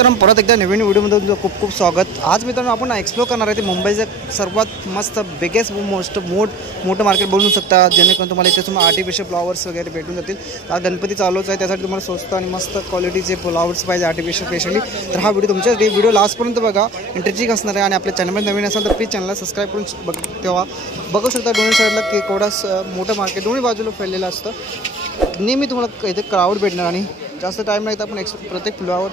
तर परत एकदा नवीन व्हिडिओमध्ये तुमचं खूप खूप स्वागत। आज मित्रांनो आपण एक्सप्लोर करणार आहे ते मुंबईचं सर्वात मस्त बिगेस्ट मोठं मार्केट बोलू शकता, जेणेकरून तुम्हाला इथे तुम्हाला आर्टिफिशियल फ्लॉवर्स वगैरे भेटून जातील। आज गणपती चालूच आहे, त्यासाठी तुम्हाला स्वस्त आणि मस्त क्वालिटीचे फ्लॉवर्स पाहिजे आर्टिफिशियल स्पेशली, तर हा व्हिडिओ तुमच्यासाठी। व्हिडिओ लास्टपर्यंत बघा, इंटरेस्टिंग असणार आहे। आणि आपल्या चॅनलमध्ये नवीन असाल तर प्लीज चॅनलला सबस्क्राईब करून तेव्हा बघू शकता दोन्ही साईडला की केवढा मोठं मार्केट दोन्ही बाजूला फैललेलं असतं। नेहमी तुम्हाला इथे क्राऊड भेटणार आणि जास्त टाईम नाही तर आपण प्रत्येक फ्लॉवर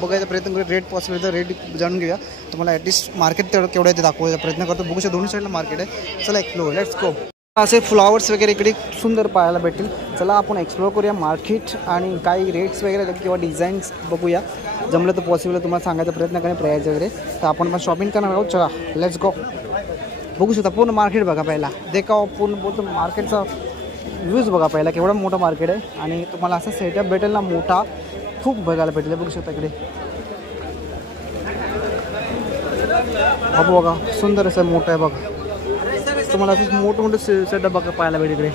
बघायचा प्रयत्न करू। रेट पॉसिबल तर रेट जाणून घेऊया, तुम्हाला ॲटलिस्ट मार्केट तेवढं केवढं आहे ते दाखवायचा प्रयत्न करतो। बघू शकता दोन्ही साईडला मार्केट आहे। चला एक्सप्लोर, लेट्स गो। असे फ्लॉवर्स वगैरे इकडे सुंदर पाहायला भेटतील। चला आपण एक्सप्लोर करूया मार्केट आणि काही रेट्स वगैरे किंवा डिझाईन्स बघूया। जमलं तर पॉसिबल तुम्हाला सांगायचा प्रयत्न करेन प्राईस वगैरे, तर आपण पण शॉपिंग करणार आहोत। चला लेट्स गो। बघू शकता पूर्ण मार्केट बघा, पहिला देखा पूर्ण बोलतो मार्केटचा व्ह्यूज बघा, पहिला केवढा मोठा मार्केट आहे आणि तुम्हाला असं सेटअप भेटेल ना मोठा, खूप बघायला भेटेल। बघू शकता इकडे बघा सुंदर असं मोठं आहे बघा, तुम्हाला असं मोठं सेटअप बघा पाहायला भेटेल इकडे।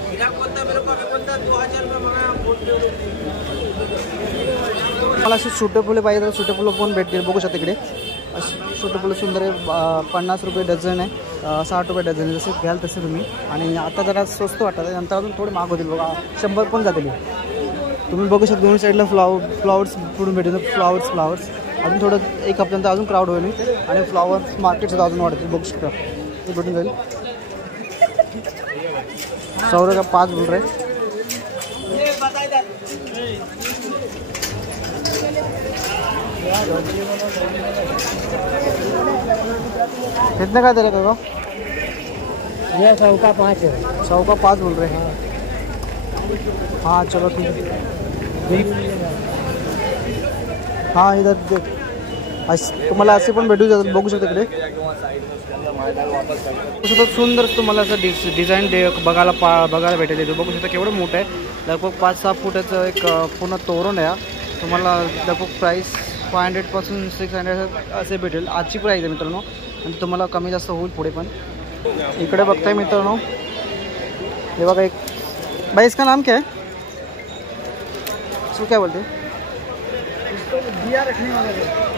मला असे छोटे फुले पाहिजे तर छोटे फुलं पण भेटतील। बघू शकता इकडे छोटे फुलं सुंदर आहे, 50 रुपये डझन आहे, 60 रुपये डझन आहे, जसे घ्याल तसे तुम्ही। आणि आता जरा स्वस्त वाटतात, नंतर अजून थोडे महाग होतील बघा, 100 पण जातील तुम्ही। बघू शकता दोन्ही साईडला फ्लॉवर्स पुढून भेटेल, फ्लॉवर्स अजून थोडं एक हप्त्यानंतर अजून क्राऊड होईल आणि फ्लॉवर्स मार्केटसुद्धा अजून वाढतील। बघू शकता ते भेटून जाईल। 100 का 5 बोल रहे। कितने का दे रहे हो? ये 100 का 5 है। 100 का 5 बोल रहे हैं। हाँ चलो ठीक है। हाँ इधर देख, तुम्हाला असे पण भेटू जातात। बघू शकता इकडे सुंदर तुम्हाला असं डिझाईन बघायला भेटेल इथे। बघू शकता केवढं मोठं आहे, लगभग 5-6 फुटाचं एक पूर्ण तोरण आहे। तुम्हाला लगभग प्राईस 500 पासून 600 असे भेटेल। आजची प्राईस आहे मित्रांनो, आणि तुम्हाला कमी जास्त होईल पुढे पण। इकडे बघताय मित्रांनो, हे बघा एक भाई, इसका नाम क्या है? इसको क्या बोलते हैं?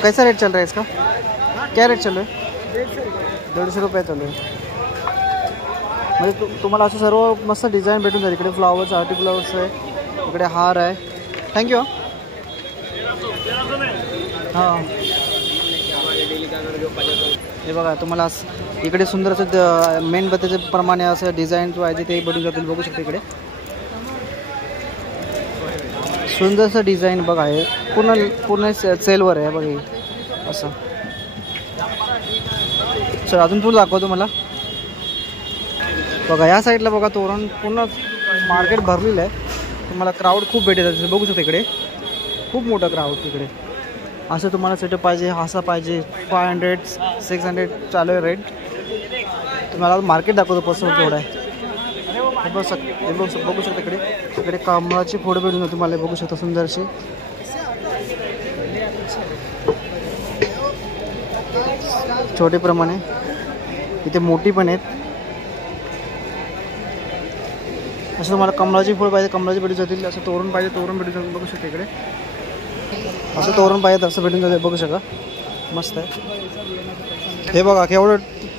कैसा रेट चल रहा है इसका? क्या रेट चल रहा है? 150 रुपये चल रहे हैं। म्हणजे तुम्हाला असं सर्व मस्त डिझाईन भेटून जाईल इकडे। फ्लॉवर्स, आर्टी फ्लॉवर्स आहे इकडे, हार आहे। थँक्यू। हां हे बघा तुम्हाला इकडे सुंदर असं मेणबत्तीच्या प्रमाणे असं डिझाईन पाहिजे ते भेटून जातील। बघू शकता इकडे सुंदरसं डिझाईन बघा, आहे पूर्ण सेलवर आहे बघा असं। चल अजून थोडं दाखवतो मला। बघा या साईडला बघा तोरण पूर्ण मार्केट भरलेलं आहे, तुम्हाला क्राऊड खूप भेटेल। बघू शकता इकडे खूप मोठा क्राऊड तिकडे। असं तुम्हाला सेटअप पाहिजे, असा पाहिजे, 500 600 चालू आहे रेट। तुम्हाला मार्केट दाखवतो पसंत केवढा आहे। बघू शकता इकडे कमळाची फोड भेटून तुम्हाला। बघू शकता सुंदरशी छोटे प्रमाणे, इथे मोठी पण आहेत। असं तुम्हाला कमळाची फूल पाहिजे, कमळाची भेटून जातील। असं तोरण पाहिजे, तोरण भेटून जातील। बघू शकता इकडे असं तोरण पाहिजे असं भेटून जाते। बघू शकता मस्त आहे। हे बघा केवढं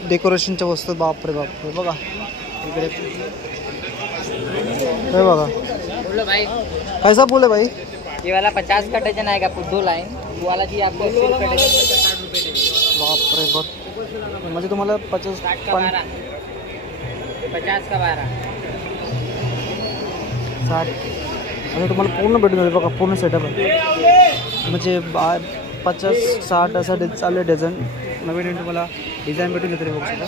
डेकोरेशनच्या वस्तू, बापरे बाप। हे बघा इकडे, हे बघा कैसा फूल है भाई? ये वाला 50 का डजन आएगा, 2 लाइन। वो वाला जी आपको 80 रुपये डजन, 60 रुपये डजन। बापरे बाप, म्हणजे तुम्हाला 50 का 12 50 का 12 60 म्हणजे तुम्हाला पूर्ण भेटून जाईल बघा, पूर्ण सेटअप आहे। म्हणजे 50-60 असं चालू आहे डझन। नवीन तुम्हाला डिझाईन भेटून जाते। बघू शकता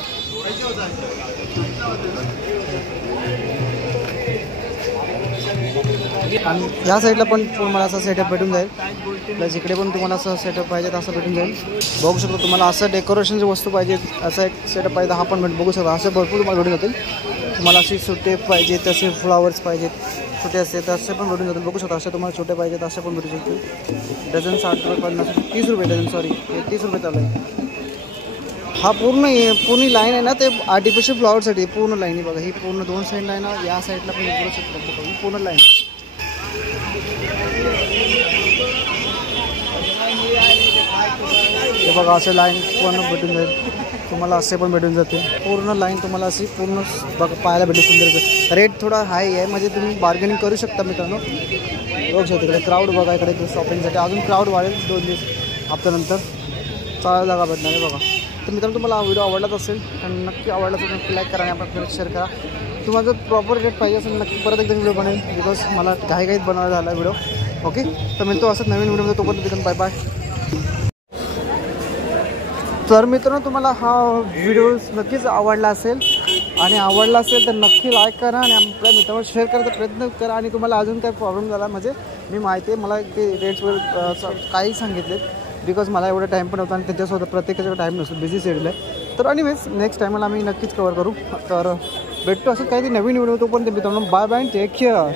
आणि या साईडला पण तुम्हाला असं सेटअप भेटून जाईल, प्लस इकडे पण तुम्हाला असं सेटअप पाहिजे असं भेटून जाईल। बघू शकता तुम्हाला असं डेकोरेशनची वस्तू पाहिजे, असं एक सेटअप पाहिजे हा पण बघू शकता। असे भरपूर तुम्हाला भेटून जातील। तुम्हाला अशी छोटे पाहिजे तसे फ्लॉवर्स पाहिजेत, छोटे असते तर असे पण भेटून जातील। बघू शकता असे तुम्हाला छोटे पाहिजेत असे पण भेटू शकतील। डझन 60 रुपये 50 30 रुपये डझन, सॉरी 30 रुपये चालू आहे। हा पूर्ण लाईन आहे ना, ते आर्टिफिशियल फ्लॉवरसाठी पूर्ण लाईन आहे बघा। ही पूर्ण 2 साईडला आहे ना, या साईडला पण बघू शकता बघा, ही पूर्ण लाईन। हे बघा असे लाईन पण भेटून जाईल तुम्हाला, असे पण भेटून जाते पूर्ण लाईन तुम्हाला अशी पूर्ण बघा पाहायला भेटेल. सुंदर रेट थोडा हाय आहे म्हणजे तुम्ही बार्गेनिंग करू शकता मित्रांनो. बघू शकता तिकडे क्राऊड बघा, इकडे शॉपिंगसाठी अजून क्राऊड वाढेल 2 दिवस हफ्त्यानंतर चांगला जागा भेटणार आहे बघा. तर मित्रांनो तुम्हाला हा व्हिडिओ आवडलाच असेल तर नक्की आवडला तर नक्की लाईक करा आणि आपल्याला शेअर करा. तुम्हाला जर प्रॉपर रेट पाहिजे असेल नक्की परत एकदा व्हिडिओ बनेल बिकॉज मला घाईघाईत बनवायला झाला व्हिडिओ. ओके तर मिळतो असंच नवीन व्हिडिओमध्ये, तोपर्यंत तिकडून बाय बाय. तर मित्रांनो तुम्हाला हा व्हिडिओ नक्कीच आवडला असेल आणि आवडला असेल तर नक्की लाईक करा आणि आपल्या मित्रांवर शेअर करायचा प्रयत्न करा. आणि तुम्हाला अजून काही प्रॉब्लेम झाला म्हणजे मी माहिती आहे मला ते रेट्सवर काही सांगितलेत बिकॉज मला एवढा टाईम पण होता आणि त्यांच्यासोबत प्रत्येकाचा टाईम नसतो, बिझी शेड्यूल आहे. तर एनिवेज नेक्स्ट टाईमला आम्ही नक्कीच कवर करू. तर भेटतो असं काहीतरी नवीन व्हिडिओ, तोपर्यंत मित्रांनो बाय बाय, टेक केअर.